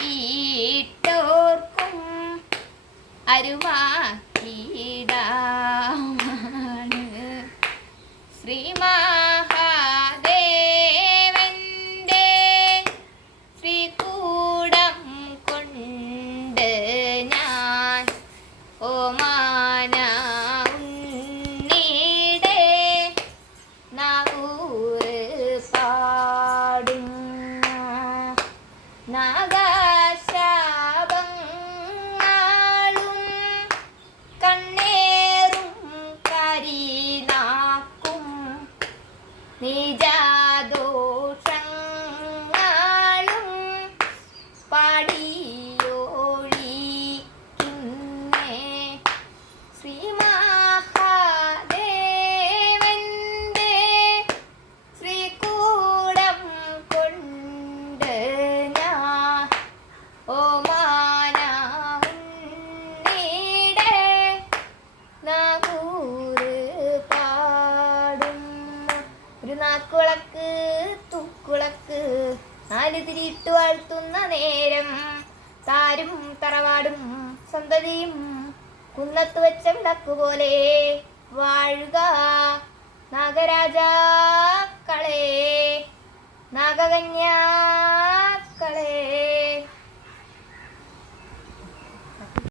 വീട്ടോർക്കും അരുമാക്കിടാമാണ് ശ്രീ മഹാദേവന്റെ ശ്രീകൂടം കൊണ്ട് ഞാൻ 你家 ഒരു നാക്കുളക്ക് തൂക്കുളക്ക് നാല് തിരിയിട്ട് വാഴ്ത്തുന്ന നേരം. താരും തറവാടും സന്തതിയും കുന്നത്ത് വെച്ച വിളക്ക് പോലെ വാഴുക. നാഗരാജാക്കളെ നാഗകന്യാക്കളെ